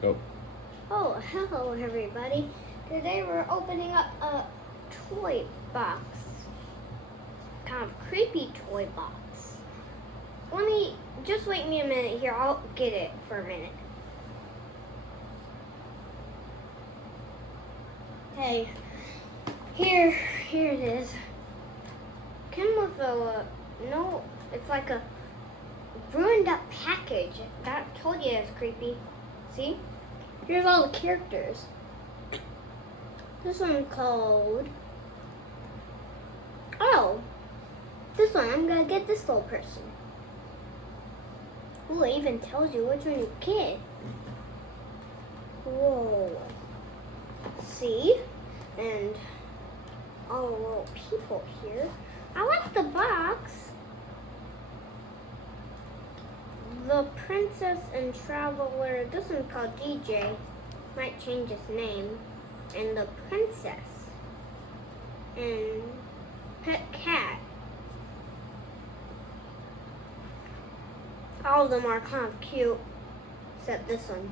Go. Oh, hello everybody. Today we're opening up a toy box. Kind of creepy toy box. Just wait me a minute here. I'll get it for a minute. Hey, here it is. Came with it's like a ruined up package. That told you it's creepy. See? Here's all the characters. This one called... Oh! This one, I'm gonna get this little person. Ooh, it even tells you which one you get. Whoa. See? And all the little people here. I like the box. The Princess and Traveler, this one's called DJ. Might change his name. And the Princess. And Pet Cat. All of them are kind of cute. Except this one.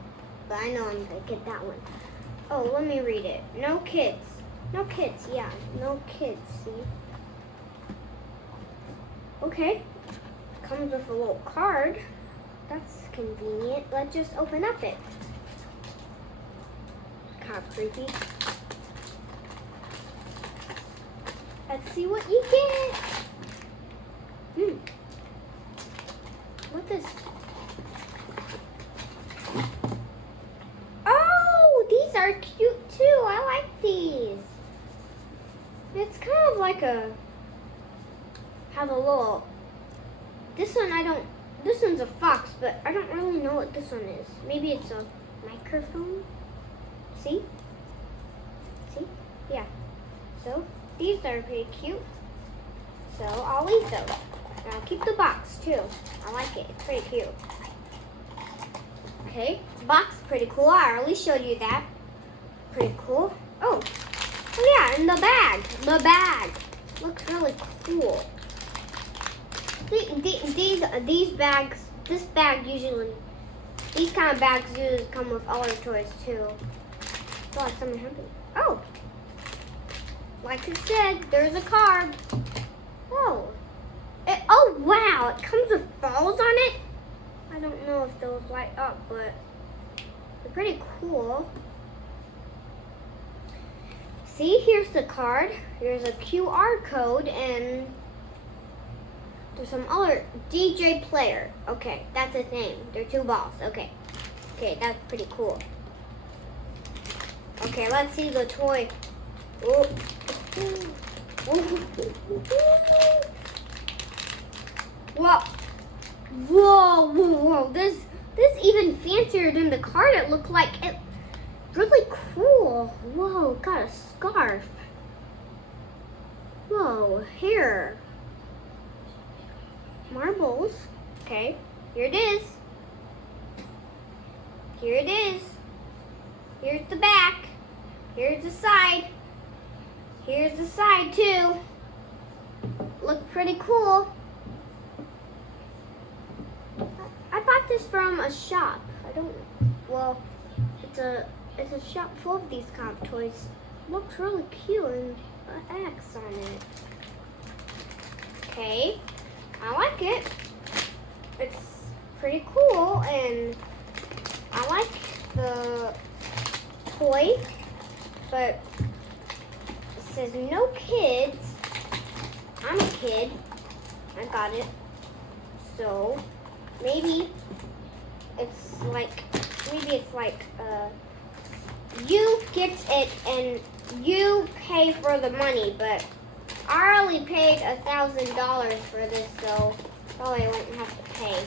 But I know I'm going to get that one. Oh, let me read it. No kids. No kids, yeah. No kids, see? Okay. Comes with a little card. That's convenient. Let's just open up it. Kind of creepy. Let's see what you get. What is... Oh, these are cute too. I like these. It's kind of like have a little... This one's a fox, but I don't really know what this one is. Maybe it's a microphone. See? See? Yeah. So, these are pretty cute. So, I'll leave those. And I'll keep the box, too. I like it. It's pretty cute. Okay. Box, pretty cool. I already showed you that. Pretty cool. Oh yeah, and the bag. The bag. Looks really cool. These bags, these kind of bags usually come with other toys too. Oh, like something happened. Oh, like I said, there's a card. Oh, oh wow, it comes with balls on it. I don't know if those light up, but they're pretty cool. See, here's the card. Here's a QR code and there's some other DJ player. Okay, that's a thing. They're two balls. Okay. Okay, that's pretty cool. Okay, let's see the toy. Oh. Whoa. Whoa, whoa, whoa. This even fancier than the card. It looked like it really cool. Whoa, got a scarf. Whoa, hair. Marbles. Okay, here it is. Here it is. Here's the back. Here's the side. Here's the side too. Look pretty cool. I bought this from a shop. It's a shop full of these kind of toys. Looks really cute and an X on it. Okay. I like it. It's pretty cool and I like the toy, but it says no kids. I'm a kid. I got it. So maybe it's like you get it and you pay for the money, but I only paid $1,000 for this, so probably I won't have to pay.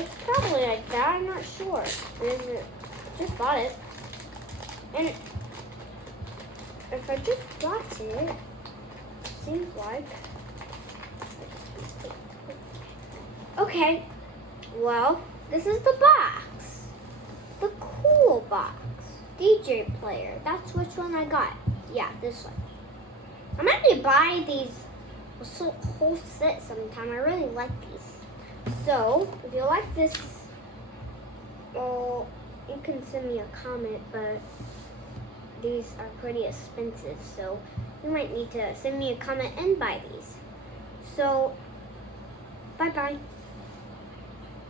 It's probably like that, I'm not sure. Just bought it. And if I just bought it, seems like. Okay, well, this is the box. The cool box. DJ player. That's which one I got. Yeah, this one. I might be buy these whole set sometime. I really like these. So, if you like this, well, you can send me a comment, but these are pretty expensive, so you might need to send me a comment and buy these. So, bye-bye.